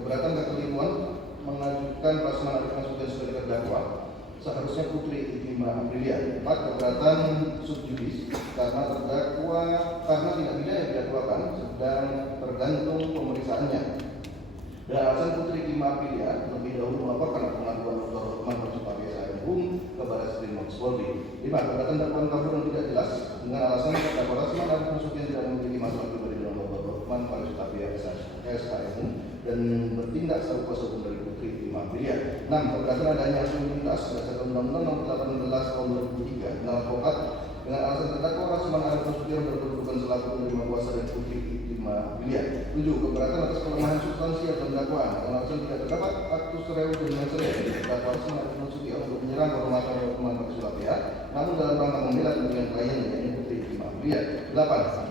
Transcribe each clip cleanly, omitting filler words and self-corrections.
keberatan kekeliruan mengajukan Prasmanan Arif Nasution sebagai terdakwa seharusnya Putri Itima Aprilia. 4. Keberatan subjudis karena tidak bidang yang didakwakan sedang tergantung pemeriksaannya. Dan alasan Putri Itima Aprilia lebih dahulu melaporkan pengaduan Dr. Lukman Marzuki SHM ke Barreskrim Mabes Polri. 5. Keberatan dakwaan kabur yang tidak jelas dengan alasan terdakwa Prasmanan Arif Nasution tidak memiliki masalah pribadi dengan Dr. Lukman Marzuki SHM dan bertindak sebagai kuasa hukum dari Putri Itima Aprilia. 6. Keberatan adanya aksi lintas berdasarkan Undang-Undang Nomor 18 Tahun 2003 dengan advokat dengan alasan terdakwa Prasmanan Arif Nasution berkedudukan selaku penerima kuasa dari Putri Itima Aprilia. 7. Keberatan atas kelemahan substansi atau dakwaan dengan alasan tidak terdapat aktus reu dan mensrea dari terdakwa Prasmanan Arif Nasution untuk menyerang kehormatan Lukman Marzuki, namun dalam rangka membela kepentingan kliennya yaitu Putri Itima Aprilia. 8.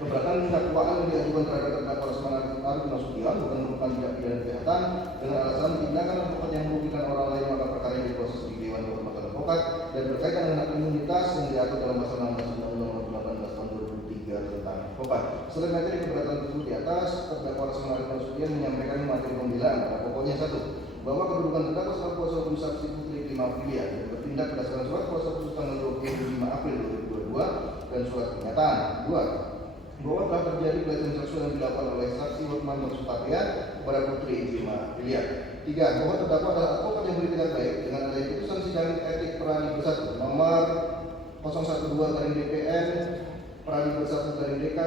Keberatan dakwaan yang diajukan terhadap terdakwa Prasmanan Arif Nasution bukan merupakan tindak pidana kejahatan dengan alasan tindakan advokat yang merugikan orang lain maka perkara yang diproses di Dewan Kehormatan Advokat dan berkaitan dengan hak imunitas yang diatur dalam pasal 16 Undang-Undang Nomor 18 Tahun 2003 tentang advokat. Selain materi keberatan tersebut di atas, terdakwa Prasmanan Arif Nasution menyampaikan materi pembelaan pada pokoknya 1. Bahwa kedudukan terdakwa selaku kuasa hukum saksi Putri Itima Aprilia dan bertindak berdasarkan surat kuasa khusus tanggal 25 April 2022 dan surat pernyataan. 2. Bahwa telah terjadi pelecehan seksual yang dilakukan oleh saksi Lukman Marzuki kepada Putri Itima Aprilia. 3. Bahwa terdakwa adalah advokat yang bertindak baik dengan adanya putusan sidang etik Pradi Bersatu nomor 012/DPN Pradi Bersatu DK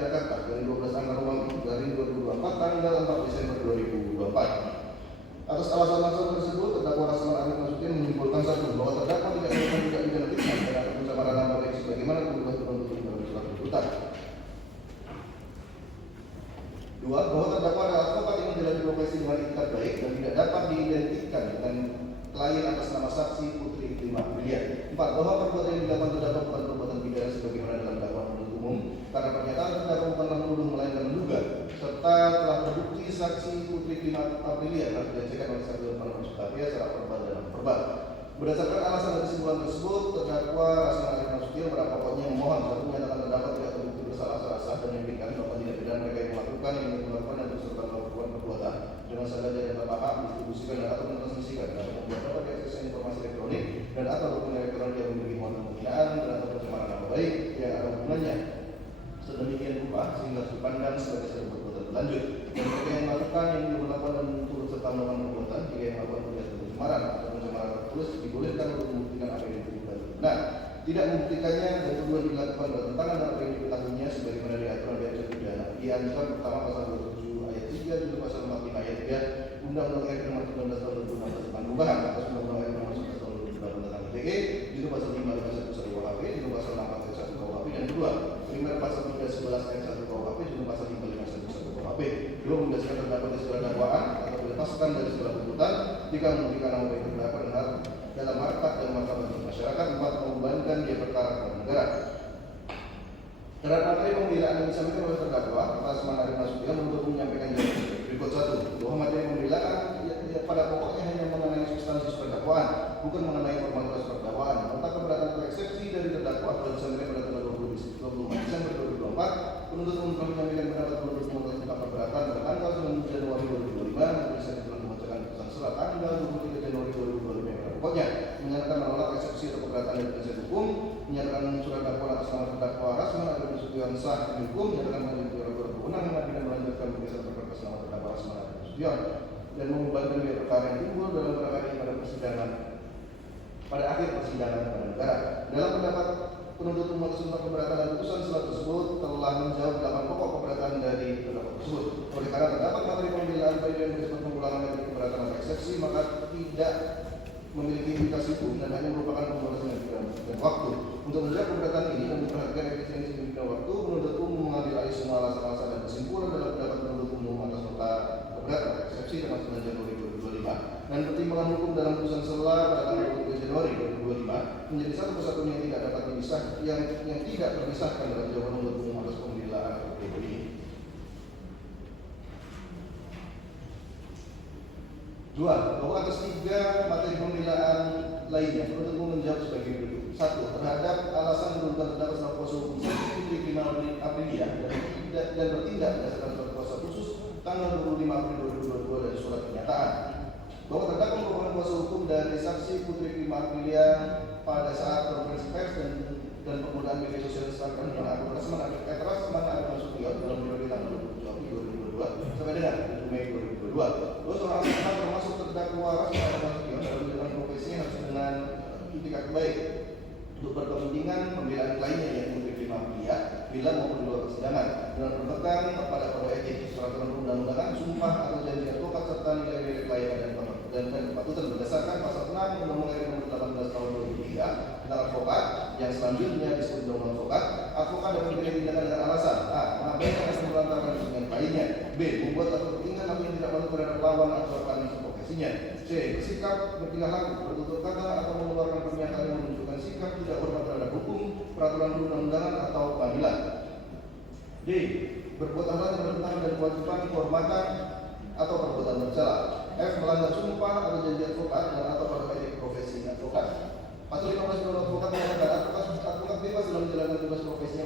Jakarta 12 angka ruang 2024 tanggal 4 Desember 2024. Atas alasan tersebut, terdakwa Prasmanan Arif Nasution menyimpulkan 1. Bahwa terdakwa tidak melakukan tindak pidana fitnah dan akan pencemaran nama baik sebagaimana ketentuan dalam surat tuntutan. 2. Bahwa terdakwa adalah advokat yang menjalani profesi dengan itikat baik dan tidak dapat diidentikan dengan klien atas nama saksi Putri Itima Aprilia. 4. Bahwa perbuatan yang dilakukan terdakwa bukan perbuatan pidana sebagaimana dalam dakwaan penuntut umum karena pernyataan terdakwa bukanlah menuduh melainkan menduga serta telah terbukti saksi Putri Itima Aprilia telah dilecehkan oleh saksi Lukman Marzuki secara verbal dan non-verbal. Berdasarkan alasan dan kesimpulan tersebut, terdakwa Prasmanan Arif Nasution pada pokoknya memohon 1. Menyatakan terdakwa tidak terbukti bersalah secara sah dan meyakinkan bahwa tindak pidana mereka yang melakukan dan berserta melakukan perbuatan dengan sengaja dan tanpa hak distribusikan dan atau mentransmisikan dan membuat dapat diakses informasi elektronik dan atau dokumen elektronik yang memiliki muatan penghinaan dan atau pencemaran nama baik yang ada hubungannya sedemikian rupa sehingga dipandang sebagai satu perbuatan berlanjut dan mereka yang melakukan yang dilakukan dan turut serta melakukan perbuatan jika yang melakukan perbuatan pencemaran atau pencemaran tertulis dibolehkan untuk membuktikan apa yang dituduhkan benar, tidak membuktikannya dan tuduhan dilakukan bertentangan dengan apa yang diketahuinya sebagaimana diatur di ancam pidana di ancaman pertama pasal 27 ayat 3 junto pasal 45 ayat 3 Undang-Undang RI Nomor 19 Tahun 2016 tentang perubahan atas Undang-Undang RI Nomor 11 Tahun 2008 tentang ITE junto pasal 551 KUHP junto pasal 64 ayat 1 KUHP dan 2. Primer pasal 311 ayat 1 KUHP junto pasal 551 KUHP. 2. Membebaskan terdakwa dari segala dakwaan atau dilepaskan dari segala tuntutan jika memberikan nama baik terdakwa dalam harkat dan martabat masyarakat. 4. Membebankan dia perkara kepada negara. Terhadap materi pembelaan yang disampaikan oleh terdakwa Prasmanan Arif Nasution untuk menyampaikan berikut. 1. Bahwa materi pembelaan pada pokoknya hanya mengenai substansi dakwaan, bukan mengenai formalitas perdakwaan. Tentang keberatan atau eksepsi dari terdakwa telah disampaikan pada tanggal 25 Desember 2024. Penuntut umum telah menyampaikan pendapat penuntut umum tentang keberatan pada tanggal 9 Januari 2025 dan tulisan telah membacakan putusan selat tanggal 23 Januari 2025 yang pokoknya menyatakan menolak eksepsi atau keberatan dari penasihat hukum, menyatakan surat dakwaan atas nama terdakwa Prasmanan Arif Nasution sah demi hukum, menyatakan menjadi berwenang mengadili melanjutkan pemeriksaan perkara atas nama terdakwa Prasmanan Arif Nasution dan membebankan biaya perkara yang timbul dalam perkara ini pada persidangan pada akhir persidangan pada negara. Dalam pendapat penuntut umum atas tentang keberatan dan putusan selat tersebut telah menjawab 8 pokok keberatan dari terdakwa tersebut. Oleh karena terdapat materi pembelaan baik yang bersifat pengulangan dari keberatan atau eksepsi maka tidak memiliki indikasi hukum dan hanya merupakan pembahasan yang dan waktu. Untuk menjawab keberatan ini dan memperhatikan efisiensi dan waktu, penuntut umum mengambil alih semua alasan-alasan dan kesimpulan dalam pendapat penuntut umum atas nota keberatan eksepsi tanggal 9 Januari 2025 dan pertimbangan hukum dalam putusan selah pada tanggal 23 Januari 2025 menjadi satu kesatuan yang tidak dapat dipisah yang tidak terpisahkan dalam jawaban penuntut umum atas pembelaan ini. 2. Bahwa atas 3 materi pembelaan lainnya penuntut umum menjawab sebagai berikut. 1. Terhadap alasan penuntutan terdakwa selaku kuasa hukum saksi Putri Itima Aprilia dan bertindak berdasarkan surat kuasa khusus tanggal 25 April 2022 dan dari saksi Putri Prima Aprilia pada saat konferensi pers dan penggunaan media sosial Instagram dengan akun Rasman Arifin Nasution dalam periode tanggal 27 April 2022 sampai dengan 7 Mei 2022. Terus orang tersebut termasuk terdakwa Rasman Arifin Nasution dalam menjalankan profesinya harus dengan itikat baik untuk berkepentingan pembelaan kliennya yang Putri Prima Aprilia bila maupun di luar persidangan dengan berpegang pada kode etik, peraturan perundang-undangan, sumpah atau janji advokat serta nilai-nilai kelayakan dan kepatutan berdasarkan pasal 6 Undang-Undang RI Nomor 18 Tahun 2003 tentang advokat yang selanjutnya disebut Undang-Undang Advokat dapat diberi tindakan dengan alasan a. mengabaikan asal melantarkan dengan kliennya, b. membuat atau bertingkah laku yang tidak patuh terhadap lawan atau rekan profesinya, c. bersikap bertingkah laku, bertutur kata atau mengeluarkan pernyataan yang menunjukkan sikap tidak hormat terhadap hukum, peraturan perundang-undangan atau pengadilan, d. berbuat hal yang bertentangan dengan kewajiban kehormatan atau perbuatan bersalah, f. melanggar sumpah atau janji advokat dan atau pada etik profesi advokat. Pasal 15 Undang-Undang Advokat mengatakan advokat bebas dalam menjalankan tugas profesinya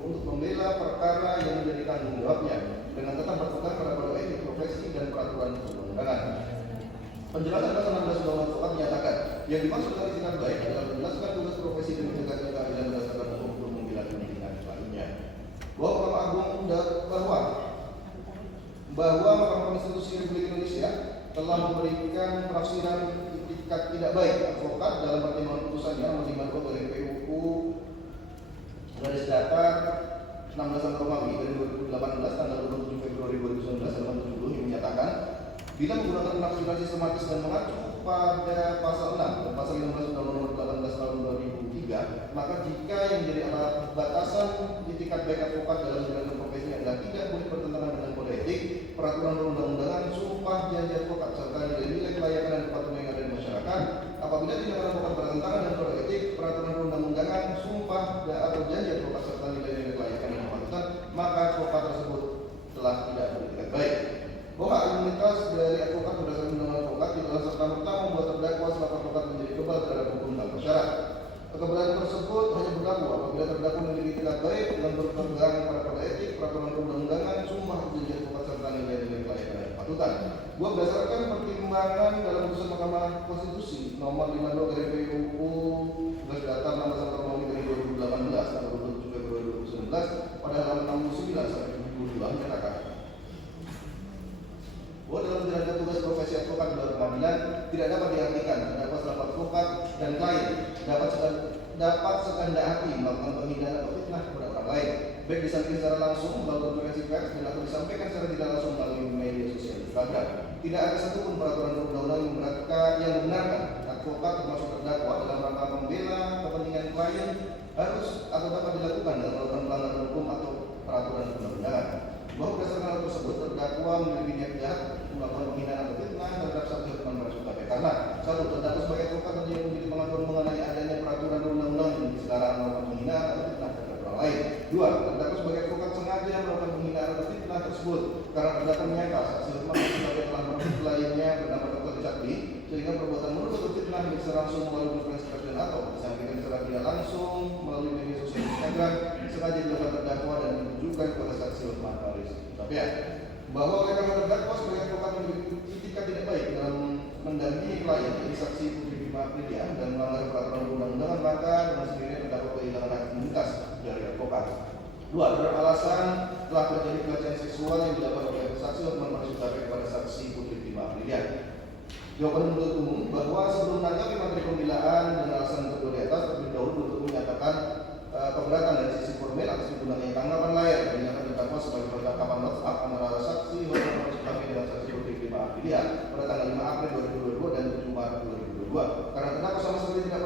untuk membela perkara yang menjadi tanggung jawabnya dengan tetap berpegang pada kode etik profesi dan peraturan perundang-undangan. Penjelasan pasal 16 Undang-Undang Advokat menyatakan yang dimaksud dari itikat baik adalah menjelaskan tugas profesi dan menegakkan keadilan berdasarkan hukum untuk membela kepentingan lainnya. Bahwa Mahkamah Konstitusi Republik Indonesia telah memberikan penafsiran itikat tidak baik advokat dalam pertimbangan putusannya nomor 52 dari PUU garis datar 16 Romawi dari 2018 tanggal 27 Februari 2019 halaman 70 yang menyatakan bila menggunakan penafsiran sistematis dan mengacu pada pasal 6 dan pasal 15 Undang-Undang Nomor 18 Tahun 2003, maka jika yang menjadi alat batasan itikat baik advokat dalam menjalankan profesinya adalah tidak boleh bertentangan dengan kode etik, peraturan perundang-undangan, sumpah, janji advokat serta nilai-nilai kelayakan dan kepatuhan yang ada di masyarakat. Apabila tindakan advokat bertentangan dengan kode etik, peraturan perundang-undangan, sumpah atau janji advokat serta nilai-nilai kelayakan dan kepatuhan, maka advokat tersebut telah tidak beretikat baik. Bahwa imunitas dari advokat berdasarkan undang-undang advokat tidak serta-merta membuat terdakwa selaku advokat menjadi kebal terhadap hukum tanpa syarat. Kebenaran tersebut hanya berlaku apabila terdakwa memiliki itikat baik dan berpegang pada kode etik, peraturan perundang-undangan, sumpah, janji advokat serta nilai-nilai kelayakan dan kepatuhan. Berdasarkan pertimbangan dalam putusan Mahkamah Konstitusi nomor 52 dari PUU garis datar 16 Romawi dari 2018 tanggal 27 Februari 2019 pada halaman 69 sampai 72 menyatakan bahwa dalam menjalankan tugas profesi advokat di luar pengadilan tidak dapat diartikan terdakwa selaku advokat dan klien dapat sekehendak hati melakukan penghinaan atau fitnah kepada orang lain, baik disampaikan secara langsung melalui konferensi pers dan atau disampaikan secara tidak langsung melalui media sosial Instagram. Tidak ada satupun peraturan perundang-undangan yang membenarkan advokat termasuk terdakwa dalam rangka membela kepentingan klien harus atau dapat dilakukan dalam melakukan pelanggaran hukum atau peraturan perundang-undangan. Bahwa berdasarkan hal tersebut terdakwa memiliki niat jahat melakukan penghinaan atau fitnah terhadap saksi hukuman pada KPK karena satu, terdakwa sebagai advokat tentunya memiliki pengetahuan mengenai adanya peraturan perundang-undangan yang dilarang melakukan penghinaan atau fitnah terhadap orang lain. Dua, terdakwa sebagai advokat sengaja melakukan penghinaan atau fitnah tersebut karena terdakwa menyangka saksi hukuman sebagai telah merebut kliennya bernama Dr. Richard Lee sehingga perbuatan menuduh atau fitnah yang bisa langsung melalui konferensi pers dan atau disampaikan secara tidak langsung melalui media sosial Instagram sengaja dilakukan terdakwa dan ditujukan kepada saksi hukuman bahwa oleh karena terdakwa sebagai advokat memiliki itikat tidak baik dalam mendampingi klien dari saksi Putri Prima Aprilia dan melanggar peraturan perundang-undangan, maka dengan sendirinya terdakwa kehilangan hak imunitas dari advokat. Dua, beralasan telah terjadi pelecehan seksual yang dilakukan oleh saksi hukuman manusia kepada saksi Putri Prima Aprilia. Jawaban penuntut umum bahwa sebelum menanggapi materi pembelaan dengan alasan kedua di atas, terlebih dahulu penuntut umum menyatakan keberatan dari sisi formil atas digunakannya tanggapan layar yang dinyatakan terdakwa sebagai percakapan WhatsApp antara saksi hukuman manusia dengan saksi Putri Prima Aprilia pada tanggal 5 April 2022 dan 7 Maret 2022. Karena terdakwa sama sekali tidak